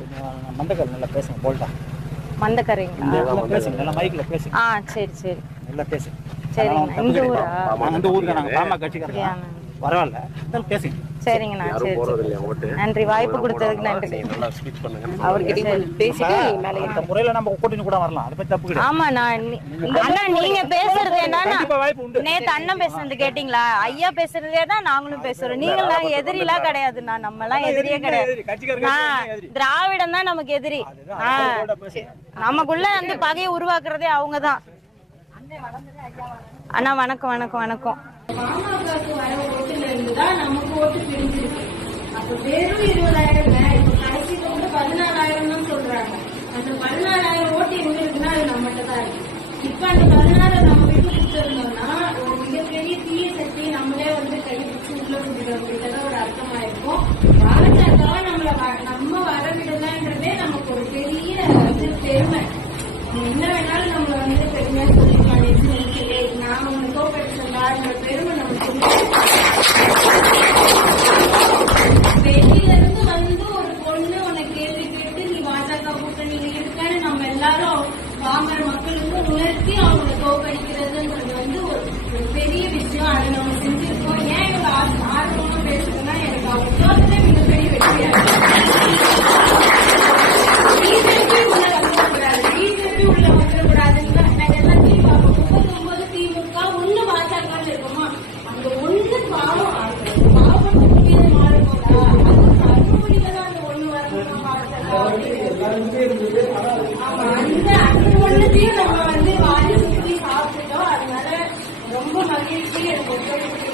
கொஞ்சம் மந்தக்கல் நல்லா பேசுங்க போல்ட்டா மந்தக்கரைங்களா? பேசுங்க நல்லா மைக்கில் பேசுங்க. ஆ சரி சரி. நல்லா பேசுங்க. சரிங்கண்ணா இந்த ஊரா? நாங்கள் அந்த ஊருக்கு நாங்கள் பாமா கட்சிக்காரங்க சரியாண்ணா பரவாயில்ல இருந்தாலும் பேசுங்க. சரிங்கண்ணா சரி சரி. நன்றி வாய்ப்பு கொடுத்ததுக்கு நன்றி. நல்லா ஸ்பீச் பண்ணுங்க. அவர்கிட்ட பேசிட்டு மேலே அந்த முறையில் நம்ம கூட்டணி கூட வரலாம். அதை பற்றி தப்பு கிடையாது. ஆமா நான் நீ- அண்ணா நீங்க பேசுறது நேத்து அண்ணன் பேசுனது கேட்டீங்களா? ஐயா பேசுறதே தான் நாங்களும் பேசுறோம். நீங்க நாங்க எதிரிலாம் கிடையாதுண்ணா. நம்ம எல்லாம் எதிரியே கிடையாது. திராவிடம் தான் நமக்கு எதிரி. நமக்குள்ள வந்து பகையை உருவாக்குறதே அவங்கதான் அண்ணா வணக்கம் வணக்கம் வணக்கம். பாமகவுக்கு வர ஓட்டுல இருந்து தான் நமக்கு ஓட்டு பிரிஞ்சிருக்கு. அப்ப வெறும் இருபதாயிரம் சொல்றாங்க அந்த பதினாறாயிரம் ஓட்டு எங்க இருக்குன்னா அது நம்மகிட்ட தான் இருக்கு இப்ப அந்த பதினாறு நம்ம விட்டு கொடுத்திருந்தோம்னா ஒரு மிகப்பெரிய தீய சக்தி நம்மளே வந்து கை பிடிச்சி உள்ள ஒரு அர்த்தமா இருக்கும் பாஜகவை நம்மள வ- நம்ம வரவிடலன்றதே நமக்கு ஒரு பெரிய இது பெருமை. என்ன வேணாலும் நம்மள வந்து பெருமையா சொல்லிக்கலாம். நெஞ்சு நினைக்கலே நாம ஒண்ணு தோக்கடிச்சிருந்தான்ற பெருமை நமக்கு seguir, porque hoy